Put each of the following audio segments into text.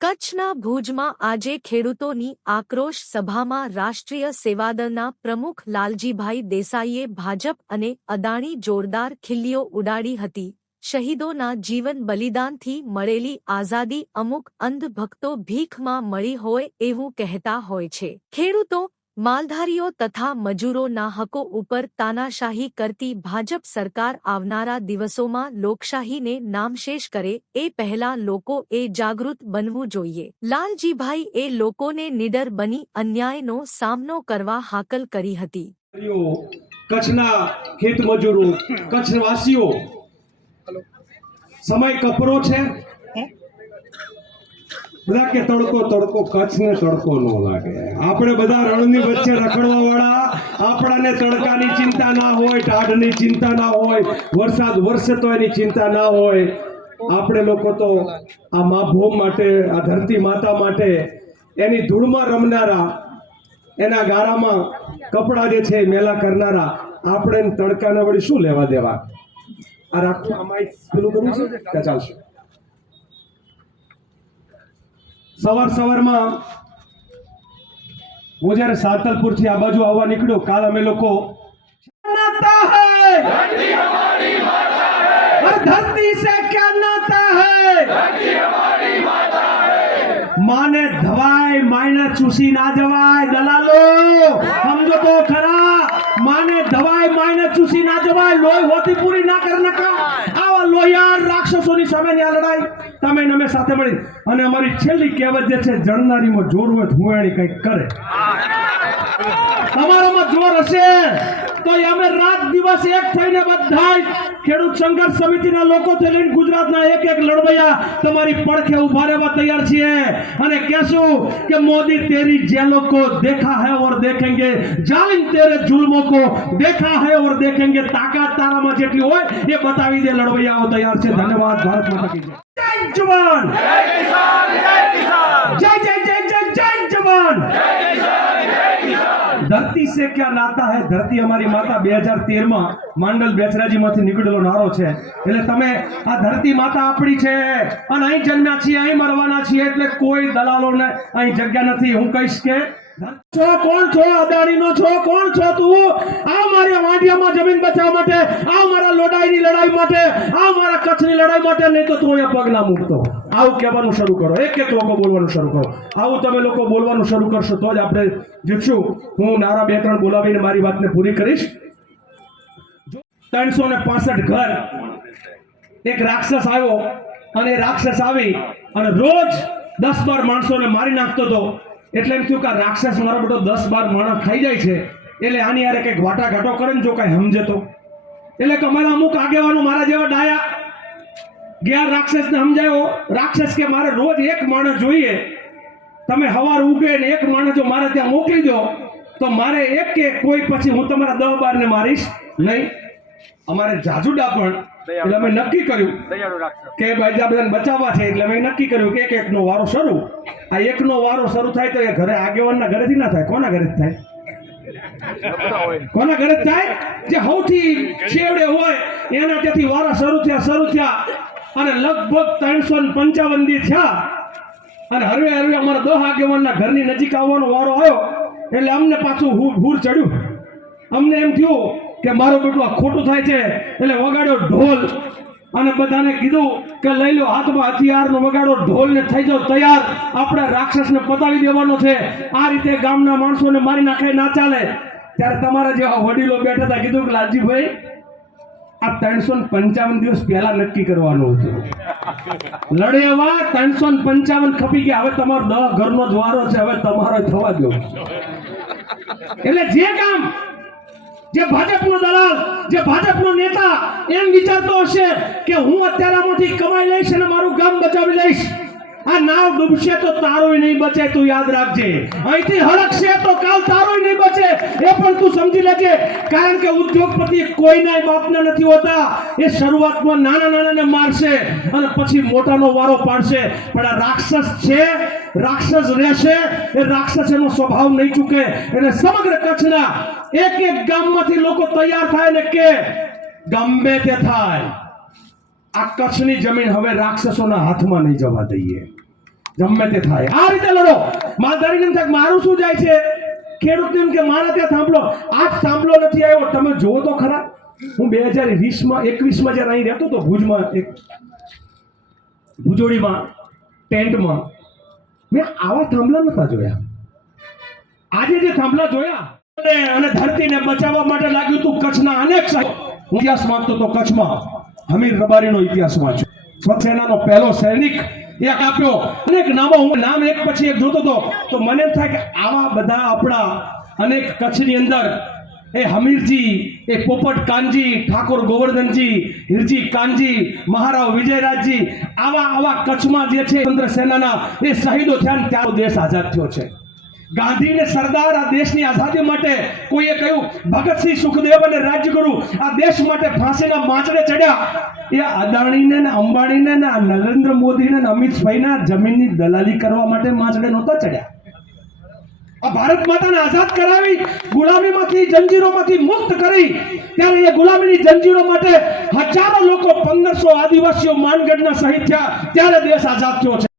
કચ્છના ભુજમાં આજે ખેડૂતોની આક્રોશ સભામાં રાષ્ટ્રીય સેવાદળના પ્રમુખ લાલજીભાઈ દેસાઈએ ભાજપ અને અદાણી જોરદાર ખિલ્લીઓ ઉડાડી હતી. શહીદોના જીવન બલિદાનથી મળેલી આઝાદી અમુક અંધભક્તો ભીખમાં મળી હોય એવું કહેતા હોય છે. ખેડૂતો માલધારીઓ તથા મજૂરોના હકો ઉપર તાનાશાહી કરતી ભાજપ સરકાર આવનારા દિવસોમાં લોકશાહીને નામશેષ કરે એ પહેલા લોકો એ જાગૃત બનવું જોઈએ. લાલજીભાઈ એ લોકોને નીડર બની અન્યાયનો સામનો કરવા હાકલ કરી હતી. કચ્છના ખેત મજૂરો કચ્છવાસીઓ સમય કપરો છે. બધા કે તડકો તડકો, કચ્છને તડકો ન લાગે. આપણે બધા રણની વચ્ચે રખડવા વાળા આપણાને તડકાની ચિંતા ના હોય ટાઢની ચિંતા ના હોય, વરસાદ વરસે તો એની ચિંતા ના હોય. આપણે લોકો તો આ મા ભૂમ માટે, આ ધરતી માતા માટે, એની ધૂળમાં રમનારા, એના ગારામાં કપડા જે છે મેલા કરનારા, આપણે તડકાને વળી શું લેવા દેવા? આ રાખવું આમાં પેલું કરવું છે? ચાલશે. સવાર સવારમાં હું સાતલપુરથી આ બાજુ આવવા નીકળ્યો, કાલ અમે લોકો માને ધવાય, માયને ચૂસી ના જવાય, દલાલો! સમજો તો ખરા! માને ધવાય, માયને ચૂસી ના જવાય, લોહી હોતી પૂરી ના કર નકા. આવા લોહિયાર રાક્ષસોની સામેની આ લડાઈ તમે અમે સાથે મળી. અને અમારી છેલ્લી કહેવત જે છે જણનારીમાં જોર હોય ધુવાણી કંઈક કરે. તમારામાં જોર હશે. તો તેરે જુલ્મો દેખા હૈ ઓર દેખેંગે. તાકાત તારામાં જેટલી હોય એ બતાવી દે લડવૈયાઓ તૈયાર છે. ધન્યવાદ. ભારત માતા ધરતી સે ક્યાં નાતા હે? ધરતી અમારી માતા બે હજાર તેરમાં માંડલ બેચરાજીમાંથી નીકળેલો નારો છે. એટલે તમે આ ધરતી માતા આપણી છે. અને અહીં જન્મ્યા છીએ, અહીં મરવાના છીએ, એટલે કોઈ દલાલોને અહીં જગ્યા નથી. હું કહીશ કે છો, કોણ છો, અદાણીનો છો, કોણ છો તું? આ મારી વાંડિયામાં જમીન બચાવવા માટે આ મારા લોડાઈની લડાઈ માટે આ મારા કચ્છની લડાઈ માટે, નહીં તો તું અહીંયા પગલા મૂકતો. આવું કહેવાનું શરૂ કરો, એક એક લોકો બોલવાનું શરૂ કરો. આવું તમે લોકો બોલવાનું શરૂ કરશો તો જ આપણે જીતશું. હું નારા બે ત્રણ બોલાવીને મારી વાતને પૂરી કરીશ. ત્રણસો ને પાસઠ ઘર, એક રાક્ષસ આવ્યો, અને રાક્ષસ આવી અને રોજ દસ બાર માણસોને મારી નાખતો હતો. એટલે એમ થયું કે રાક્ષસ મારો બધો દસ બાર માણસ ખાઈ જાય છે, એટલે આની યારે કંઈક વાટાઘાટો કરે ને જો કાંઈ સમજે તો. એટલે કે અમારા અમુક આગેવાનો મારા જેવા ડાયા. ગયા રાક્ષસને સમજાયો, રાક્ષસ કે મારે રોજ એક માણસ જોઈએ. તમે હવાર ઉગે ને એક માણસ જો મારે ત્યાં મોકલી દો, તો મારે એક કે કોઈ પછી હું તમારા દહ બારને મારીશ નહીં. અમારે જાજુડા પણ એટલે અમે નક્કી કર્યું કે ભાઈ બધાને બચાવવા છે એટલે અમે નક્કી કર્યું કે એક એકનો વારો શરૂ. આ એકનો વારો શરૂ થાય તો એ ઘરે આગેવાનના ઘરેથી ના થાય. કોના ઘરે થાય? કોના ઘરે થાય? જે સૌથી છેવડે હોય એના ત્યાંથી વારા શરૂ થયા શરૂ થયા. અને લગભગ ત્રણસો ને પંચાવન દી થયા. અને હરવે હરવે અમારા દહ આગેવાનના ઘરની નજીક આવવાનો વારો આવ્યો. એટલે અમને પાછું હૂર ચડ્યું. અમને એમ થયું કે મારું બેટું આ ખોટું થાય છે, એટલે વગાડ્યો ઢોલ. અને બધાને કીધું કે લઈ લો હાથમાં હથિયારનો વગાડો ઢોલ ને થઈ જાઓ તૈયાર. આપણે રાક્ષસને પતાવી દેવાનો છે. આ રીતે ગામના માણસોને મારી નાખે, ના ચાલે. ત્યારે તમારા જેવા વડીલો બેઠા હતા, કીધું કે લાલજીભાઈ, આ ત્રણસો પંચાવન દિવસ પહેલા નક્કી કરવાનું હતું. લડે એવા ત્રણસો પંચાવન ખપી ગયા. હવે તમારો દહ ઘરનો જ વારો છે, હવે તમારો થવા દો. એટલે જે કામ જે ભાજપનો દલાલ, જે ભાજપનો નેતા એમ વિચારતો હશે કે હું અત્યારે આમાંથી કમાઈ લઈશ અને મારું ગામ બચાવી લઈશ. આ નાવ ડૂબશે તો તારોય નહીં બચે, તું યાદ રાખજે. અહીંથી હળકશે તો કાલ તારોય નહીં બચે. એ પણ તું સમજી લેજે. કારણ કે ઉદ્યોગપતિ કોઈના બાપના નથી હોતા. એ શરૂઆતમાં નાના નાનાને મારશે અને પછી મોટાનો વારો પાડશે. પણ આ રાક્ષસ છે, રાક્ષસ રહેશે, એ રાક્ષસ એનો સ્વભાવ નહીં ચૂકે. એટલે સમગ્ર કચ્છના એક એક ગામમાંથી લોકો તૈયાર થાય ને કે ગમે તે થાય. આ કચ્છની જમીન હવે રાક્ષસોના હાથમાં નહીં જવા દઈએ. ગમે તે થાય. આ રીતે લડો. માલધારી એમ મારું શું જાય છે? ખેડૂત એમ કે, મારા ત્યાં થાંભલો આજ થાંભલો નથી આવ્યો. તમે જોવો તો ખરા. હું બે હજાર વીસમાં, એકવીસમાં જ્યારે અહીં રહેતો હતો ભુજમાં એક ભુજોડીમાં, ટેન્ટમાં. મેં આવા થાંભલા નતા જોયા. આજે જે થાંભલા જોયા અને- ધરતીને બચાવવા માટે લાગ્યું તું કચ્છના અનેક હું ત્યાં વાંચતો તો કચ્છમાં. હમીર રબારીનો ઇતિહાસ વાંચો સ્વસેનાનો સેનાનો પહેલો સૈનિક એક આપ્યો. અનેક નામો હું નામ એક પછી એક જોતો હતો. તો મને એમ થાય કે આવા બધા આપણા અનેક કચ્છની અંદર એ હમીરજી, એ પોપટ કાનજી, ઠાકોર ગોવર્ધનજી, હિરજી કાનજી, મહારાવ વિજયરાજજી, આવા આવા કચ્છમાં જે છે સ્વતંત્ર સેનાના એ શહીદો થયા ને ત્યારે દેશ આઝાદ થયો છે. ગાંધીને સરદાર આ દેશની આઝાદી માટે કોઈએ કહ્યું ભગતસિંહ સુખદેવ અને રાજગુરુ આ દેશ માટે ફાંસીના માંચડે ચડ્યા. એ અદાણીને ને અંબાણીને ને આ નરેન્દ્ર મોદીને ને અમિતભાઈના જમીનની દલાલી કરવા માટે માંચડે નહોતા ચડ્યા. આ ભારત માતાને આઝાદ કરાવી, ગુલામીમાંથી જંજીરોમાંથી મુક્ત કરી, ત્યારે એ ગુલામીની જંજીરો માટે હજારો લોકો પંદરસો આદિવાસીઓ માનગઢના શહીદ થયા. ત્યારે દેશ આઝાદ થયો છે.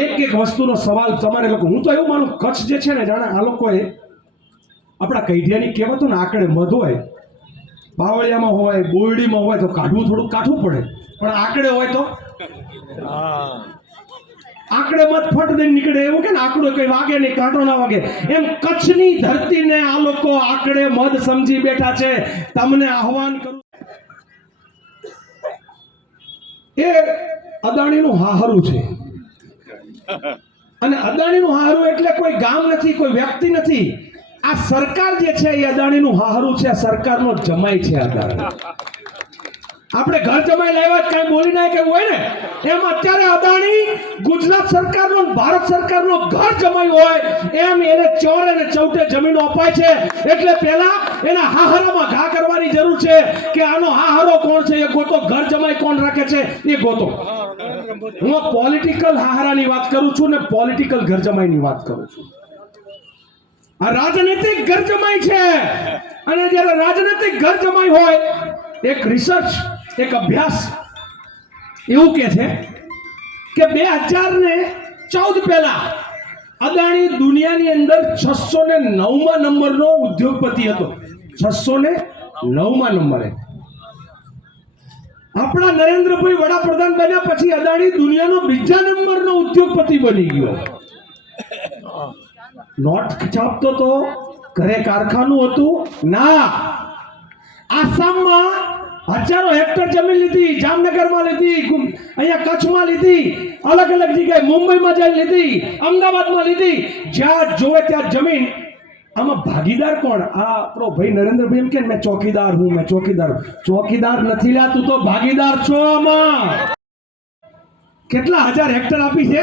એક એક વસ્તુનો સવાલ તમારે લોકો હું તો એવું માનું કચ્છ જે છે ને જાણે આ લોકોએ આપણા કૈઢિયાની કહેવતો ને આકડે મધ હોય બાવળિયામાં હોય બોરડીમાં હોય તો કાઢવું થોડું કાઠું પડે. પણ આકડે હોય તો? આકડે મત ફટ દઈને નીકળે એવું કે ને આકડો કઈ વાગે નહીં કાંટો ના વાગે. એમ કચ્છની ધરતીને આ લોકો આકડે મધ સમજી બેઠા છે. તમને આહવાન કરું એ અદાણીનું હાહરું છે. અને અદાણીનું હારું એટલે કોઈ ગામ નથી, કોઈ વ્યક્તિ નથી. આ સરકાર જે છે એ અદાણીનું હારું છે સરકારનો જમાય છે અદાણી. આપણે ઘર જમાઈ લાવ્યા કઈ બોલી ના કેવું હોય ને? એમ અત્યારે અદાણી ગુજરાત સરકારનો ભારત સરકારનો ઘર જમાઈ હોય, એમ એને ચોર અને ચૌટે જમીનો અપાય છે. એટલે પહેલા એના હાહરામાં ઘા કરવાની જરૂર છે કે આનો હાહરો કોણ છે? એ ગોતો. ઘર જમાઈ કોણ રાખે છે? એ ગોતો. હું પોલિટિકલ હાહરાની વાત કરું છું ને પોલિટિકલ ઘર જમાઈની વાત કરું છું. આ રાજનૈતિક ઘર જમાઈ છે. અને જ્યારે રાજનૈતિક ઘર જમાઈ હોય, એક રિસર્ચ એક અભ્યાસ એવું કે છે કે બે હજાર ને ચૌદ પહેલા અદાણી દુનિયાની અંદર છસો ને નવમા નંબરનો ઉદ્યોગપતિ હતો. છસો ને નવમા નંબરે. આપણા નરેન્દ્રભાઈ વડાપ્રધાન બન્યા પછી અદાણી દુનિયાનો બીજા નંબરનો ઉદ્યોગપતિ બની ગયો. નોટ છાપતો તો ઘરે કારખાનું હતું. ના. આસામમાં હજારો હેક્ટર જમીન લીધી, જામનગરમાં લીધી અહીંયા કચ્છમાં લીધી, અલગ અલગ જગ્યાએ મુંબઈમાં જઈ લીધી, અમદાવાદમાં લીધી. જ્યાં જોવે ત્યાં જમીન. આમાં ભાગીદાર કોણ? આ આપણો ભાઈ નરેન્દ્રભાઈ એમ કે મેં ચોકીદાર હું, મેં ચોકીદાર ચોકીદાર નથી લ્યા, તું તો ભાગીદાર છો આમાં. કેટલા હજાર હેક્ટર આપી છે?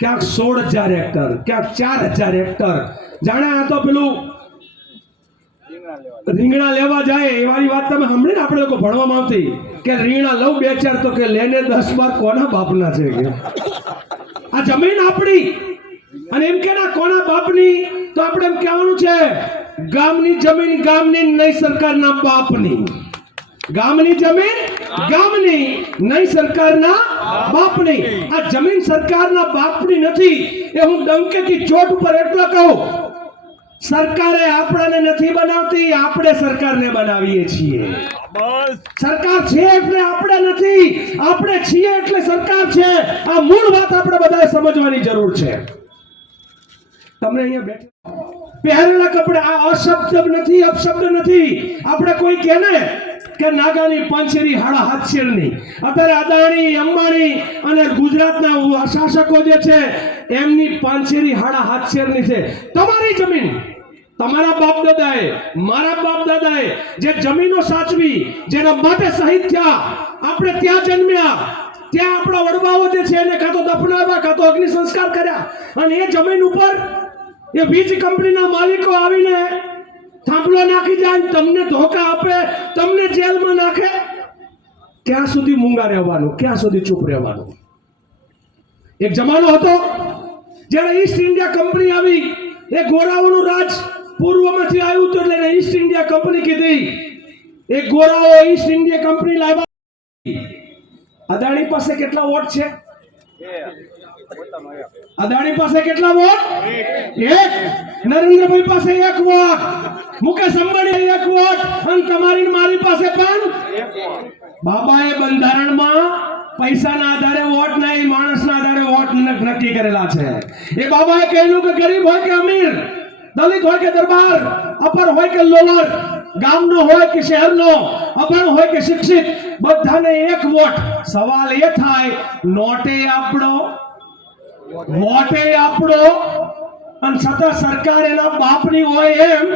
ક્યાંક સોળ હજાર હેક્ટર, ક્યાંક ચાર હજાર હેક્ટર. જાણે આ તો પેલું રીંગણા લેવા જાય, એ વાળી વાત તમે સાંભળી ને આપણે લોકો ભણવામાં આવતી, કે રીંગણા લઉં બે ચાર તો કે લેને દસ બાર કોના બાપના છે કે? આ જમીન આપણી. અને એમ કે ના, કોના બાપની? તો આપણે એમ કહેવાનું છે, ગામની જમીન ગામની, નહીં સરકારના બાપની. ગામની જમીન ગામની, નહીં સરકારના બાપની. આ જમીન સરકારના બાપની નથી. એ હું ડંકેથી ચોટ ઉપર એટલો કહું સરકારે આપણને નથી બનાવતી આપણે સરકારને બનાવીએ છીએ. સરકાર છે એટલે આપણે નથી આપણે છીએ એટલે સરકાર છે. આ મૂળ વાત આપણે બધાએ સમજવાની જરૂર છે. તમને અહીંયા બેઠા પહેરેલા કપડા આ અશબ્દ નથી અપશબ્દ નથી. આપણે કોઈ કે ને કે નાગાની પાંચેરી હાડા હાથશેરની. અત્યારે અદાણી અંબાણી અને ગુજરાતના શાસકો જે છે એમની પાંચેરી હાડા હાથશેરની છે. તમારી જમીન તમારા બાપ દાદાએ, મારા બાપ દાદાએ જે જમીનો સાચવી, જેના માટે શહીદ થયા, આપણે ત્યાં જન્મ્યા. ત્યાં આપણા વડવાઓ જે છે એને કાં તો દફનાવ્યા, કાં અગ્નિ સંસ્કાર કર્યા. અને એ જમીન ઉપર એ વીજ કંપનીના માલિકો આવીને થાંભલો નાખી જાય તમને ધોકા આપે, તમને જેલમાં નાખે. ક્યાં સુધી મૂંગા રહેવાનું? ક્યાં સુધી ચૂપ રહેવાનું? એક જમાનો હતો, જ્યારે ઈસ્ટ ઇન્ડિયા કંપની આવી, એ ગોરાઓનું રાજ પૂર્વમાંથી આવ્યું હતું એટલે ઈસ્ટ ઇન્ડિયા કંપની કીધી. એ ગોરાઓ ઈસ્ટ ઇન્ડિયા કંપની લાવ્યા. અદાણી પાસે કેટલા વોટ છે? અદાણી પાસે કેટલા વોટ? એક. નરેન્દ્રભાઈ પાસે એક વોટ. મુકેશ અંબાણી એક વોટ. અને તમારી મારી પાસે પણ બાબાએ બંધારણમાં પૈસાના આધારે વોટ નહીં, માણસના આધારે વોટ નક્કી કરેલા છે. એ બાબાએ કહેલું કે ગરીબ હોય કે અમીર? દલિત હોય કે દરબાર, અપર હોય કે લોવર, ગામનો હોય કે શહેરનો અભણ હોય કે શિક્ષિત, બધાને એક વોટ. સવાલ એ થાય, નોટે આપણો, વોટે આપણો, અને છતાં સરકાર એના બાપની હોય એમ,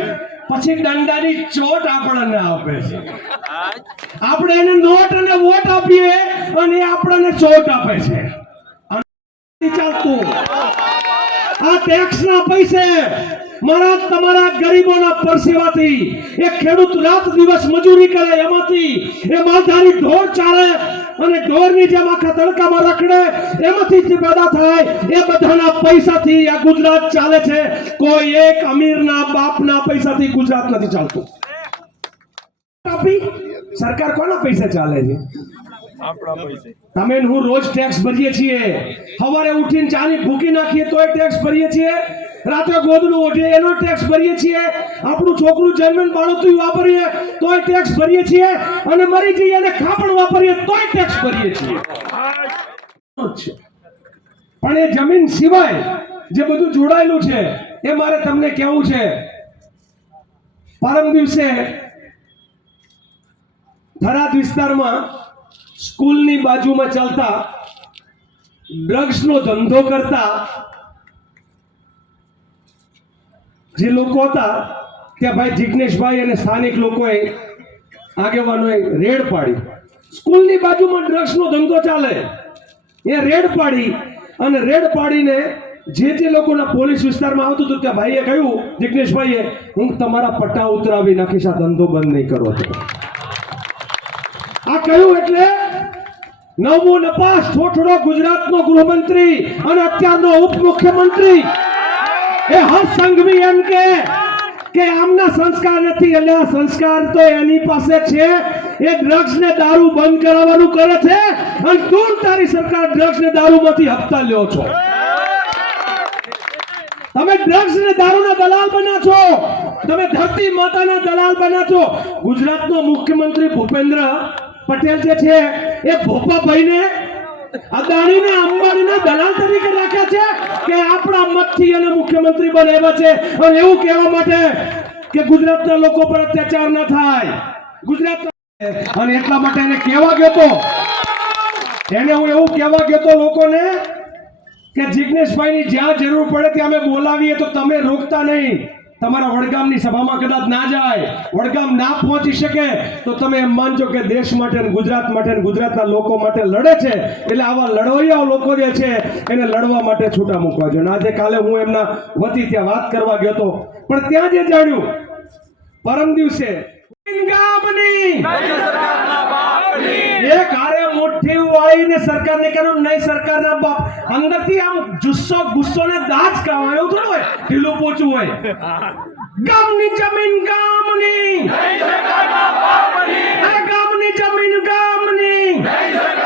પછી દંડાની ચોટ આપણને આપે છે. આપણે એને નોટ અને વોટ આપીએ, અને આપણને ચોટ આપે છે. આ આ ટેક્સના પૈસે મારા તમારા ગરીબોના પરસેવાથી એ ખેડૂત રાત દિવસ મજૂરી કરે એમાંથી એ માલધારી ઢોર ચાલે અને ઢોરની જેમ આખા તડકામાં રખડે એમાંથી જે પેદા થાય એ બધાના પૈસાથી આ ગુજરાત ચાલે છે. કોઈ એક અમીરના બાપના પૈસાથી ગુજરાત નથી ચાલતું. સરકાર કોના પૈસે ચાલે છે? તમે હું રોજ ટેક્સ ભરીએ છીએ. સવારે ઉઠીને ચાની ભૂકી નાખીએ તોય ટેક્સ ભરીએ છીએ. રાત્રે ગોદડું ઓઢીએ એનો ટેક્સ ભરીએ છીએ. આપણું છોકરું જન્મેન બાળોતું વાપરીએ, તોય ટેક્સ ભરીએ છીએ. અને મરી જઈએ અને ખાપણ વાપરીએ, તોય ટેક્સ ભરીએ છીએ. પણ એ જમીન સિવાય જે બધું જોડાયેલું છે, એ મારે તમને કહેવું છે. પરમ દિવસે થરાદ વિસ્તારમાં સ્કૂલની બાજુમાં ચાલતા ડ્રગ્સનો ધંધો કરતા જે લોકો હતા ત્યાં ભાઈ જિજ્ઞેશભાઈ અને સ્થાનિક લોકોએ આગેવાનોએ રેડ પાડી. સ્કૂલની બાજુમાં ડ્રગ્સનો ધંધો ચાલે. એ રેડ પાડી અને રેડ પાડીને જે જે લોકોના પોલીસ વિસ્તારમાં આવતું હતું ત્યાં ભાઈએ કહ્યું જિજ્ઞેશભાઈએ હું તમારા પટ્ટા ઉતરાવી નાખીશ, આ ધંધો બંધ નહીં કરો. આ કહ્યું એટલે નવમો નપાસ થોઠડો ગુજરાતનો ગૃહમંત્રી અને અત્યારનો ઉપમુખ્યમંત્રી એ હર્ષ સંઘવી એમ કે કે આમના સંસ્કાર નથી, એટલે આ સંસ્કાર તો એની પાસે છે. એ ડ્રગ્સ ને દારૂ બંધ કરાવવાનું કરે છે અને તું તારી સરકાર ડ્રગ્સ ને દારૂમાંથી હપ્તા લ્યો છો. તમે ડ્રગ્સ ને દારૂના દલાલ બન્યા છો. તમે ધરતી માતાના દલાલ બન્યા છો. ગુજરાતનો મુખ્યમંત્રી ભૂપેન્દ્ર પટેલ જે છે, એ ભોપાભાઈને અદાણીને અંબાણીના દલાલ તરીકે રાખ્યા છે કે આપણા મતથી અને મુખ્યમંત્રી બનાવ્યા છે. અને એવું કહેવા માટે કે ગુજરાતના લોકો પર અત્યાચાર ન થાય. ગુજરાત અને એટલા માટે એને કહેવા ગયો એને હું એવું કહેવા ગયો લોકોને કે જિજ્ઞેશભાઈની જ્યાં જરૂર પડે ત્યાં અમે બોલાવીએ તો તમે રોકતા નહીં. તમારા વડગામની સભામાં કદાચ ના જાય, વડગામ ના પહોંચી શકે, તો તમે એમ માનજો કે દેશ માટે ગુજરાત માટે ગુજરાતના લોકો માટે લડે છે. એટલે આવા લડવૈયા લોકો જે છે, એને લડવા માટે છૂટા મૂકવા જોઈએ. આજે કાલે હું એમના વતી ત્યાં વાત કરવા ગયો હતો. પણ ત્યાં જે જાણ્યું, પરમ દિવસે ગામની એક હારે મુઠ્ઠી વાળીને સરકારને કહ્યું નહીં સરકારના બાપ. અંદરથી આમ જુસ્સો ગુસ્સો ને દાજ કાવા એવું થોડું હોય? ઢીલું પોચું હોય. ગામની જમીન ગામની. ગામની જમીન ગામની.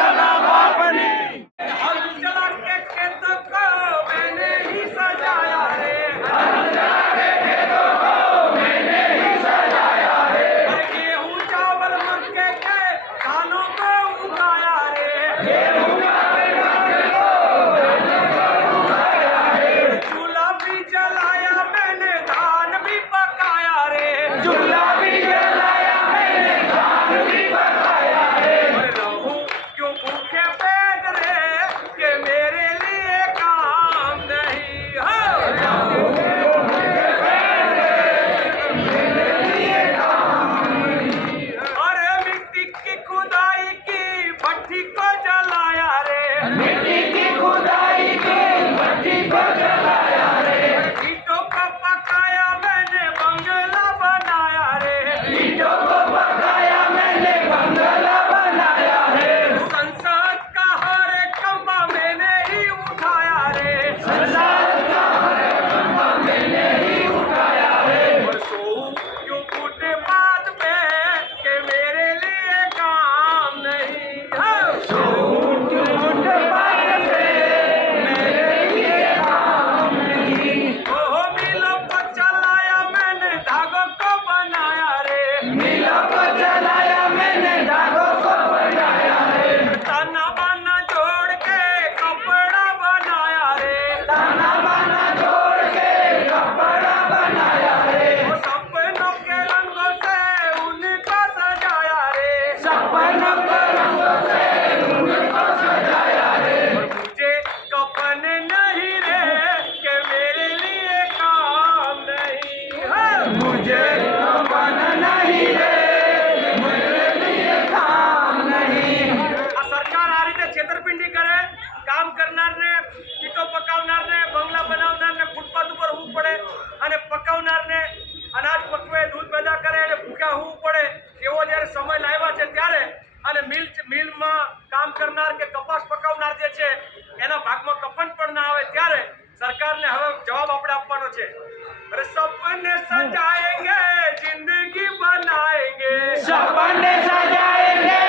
सपने सजाएंगे जिंदगी बनाएंगे सपने सजाएंगे